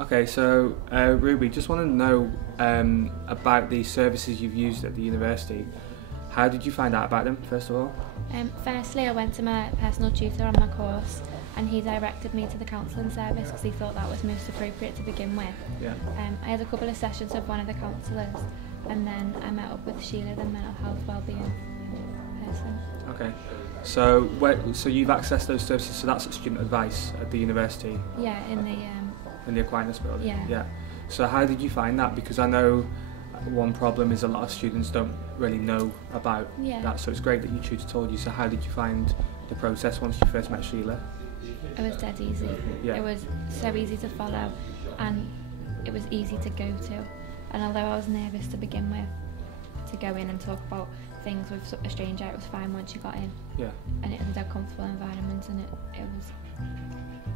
Okay, so Ruby, just want to know about the services you've used at the university. How did you find out about them, first of all? Firstly, I went to my personal tutor on my course, and he directed me to the counselling service because he thought that was most appropriate to begin with. Yeah. I had a couple of sessions with one of the counsellors, and then I met up with Sheila, the mental health wellbeing person. Okay, so so you've accessed those services, so that's student advice at the university? Yeah, in the Aquinas building? Yeah. So how did you find that? Because I know one problem is a lot of students don't really know about that, so it's great that your tutor told you. So how did you find the process once you first met Sheila? It was dead easy. Yeah. It was so easy to follow, and it was easy to go to. And although I was nervous to begin with, to go in and talk about things with a stranger, it was fine once you got in. Yeah. And it was a dead comfortable environment, and it was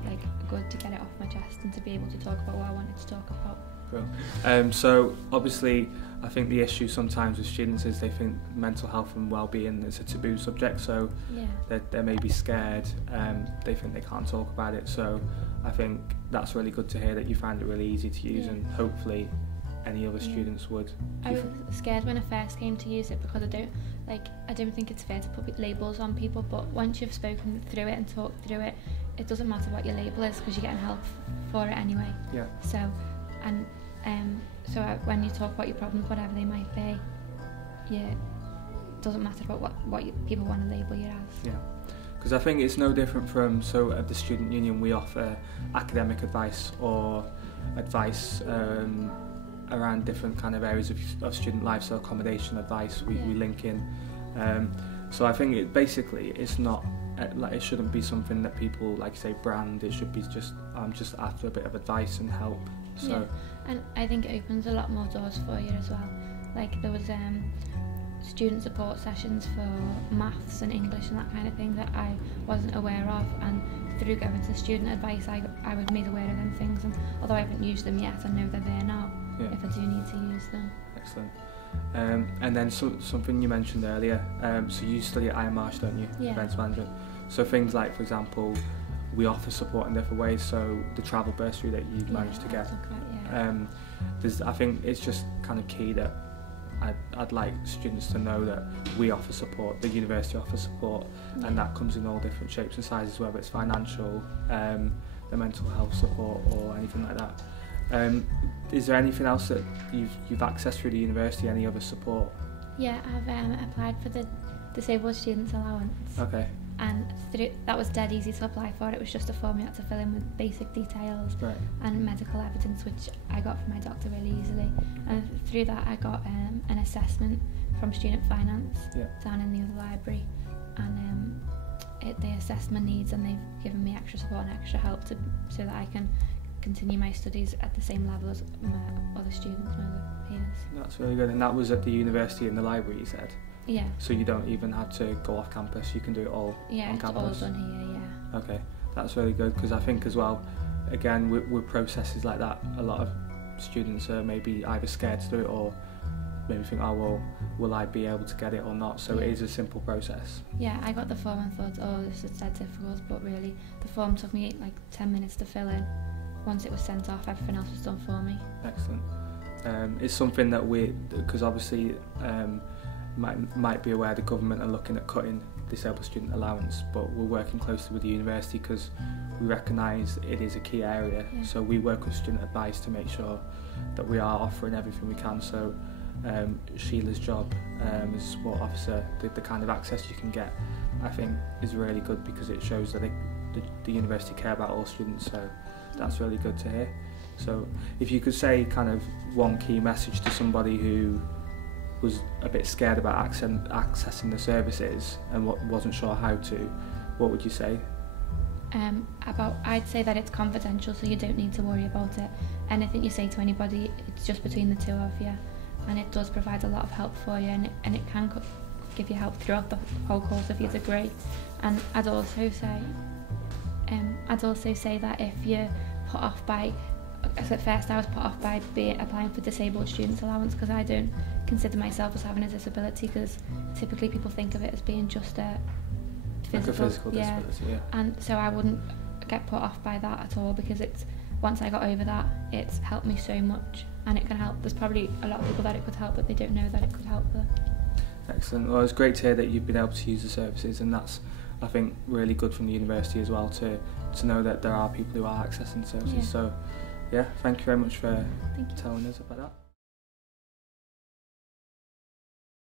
like good to get it off my chest and to be able to talk about what I wanted to talk about. Cool. So obviously I think the issue sometimes with students is they think mental health and well-being is a taboo subject, so they may be scared, they think they can't talk about it, so I think that's really good to hear that you find it really easy to use, and hopefully any other students would. I was scared when I first came to use it because I don't think it's fair to put labels on people, but once you've spoken through it and talked through it, it doesn't matter what your label is because you're getting help for it anyway. Yeah. So when you talk about your problems, whatever they might be, it doesn't matter about what people want to label you as. Yeah. Because I think it's no different from, so at the Student Union we offer academic advice or advice around different kind of areas of student life, so accommodation advice we link in. So I think it's not, it shouldn't be something that people, like you say, brand. It should be just, I'm just after a bit of advice and help. So and I think it opens a lot more doors for you as well. Like there was student support sessions for maths and English and that kind of thing that I wasn't aware of, and through going to student advice I was made aware of them things, and although I haven't used them yet, I know they're there now if I do need to use them. Excellent. And then something you mentioned earlier, so you study at Iron Marsh, don't you? Yeah. Events management. So things like, for example, we offer support in different ways, so the travel bursary that you managed to get. I think it's just kind of key that I'd like students to know that we offer support, the university offers support, and that comes in all different shapes and sizes, whether it's financial, the mental health support or anything like that. Is there anything else that you've accessed through the university, any other support? Yeah, I've applied for the Disabled Students Allowance. Okay. And that was dead easy to apply for. It was just a form you had to fill in with basic details and medical evidence, which I got from my doctor really easily. And through that I got an assessment from Student Finance down in the other library, and they assessed my needs, and they've given me extra support and extra help so that I can continue my studies at the same level as my other students, my other peers. That's really good. And that was at the university in the library, you said? Yeah. So you don't even have to go off campus, you can do it all on campus? Yeah, it's all done here, yeah. Okay, that's really good, because I think as well, again, with processes like that, a lot of students are maybe either scared to do it or maybe think, oh well, will I be able to get it or not? So it is a simple process. Yeah, I got the form and thought, oh, this is dead difficult, but really the form took me like 10 minutes to fill in. Once it was sent off, everything else was done for me. Excellent. It's something that because obviously might be aware the government are looking at cutting disabled student allowance, but we're working closely with the university because we recognise it is a key area. So we work with student advice to make sure that we are offering everything we can. So Sheila's job as support officer, the kind of access you can get, I think is really good, because it shows that the university care about all students, so that's really good to hear. So if you could say kind of one key message to somebody who was a bit scared about accessing the services and wasn't sure how to, what would you say? I'd say that it's confidential, so you don't need to worry about it. Anything you say to anybody, it's just between the two of you, and it does provide a lot of help for you, and it can give you help throughout the whole course of your degree. And I'd also say that if you're put off by, so at first I was put off by applying for disabled students allowance, because I don't consider myself as having a disability, because typically people think of it as being just a physical disability. And so I wouldn't get put off by that at all, because once I got over that, it's helped me so much, and it can help. There's probably a lot of people that it could help, but they don't know that it could help them. Excellent. Well, it's great to hear that you've been able to use the services, and that's, I think, really good from the university as well to know that there are people who are accessing services. Yeah. So, yeah, thank you very much for telling us about that.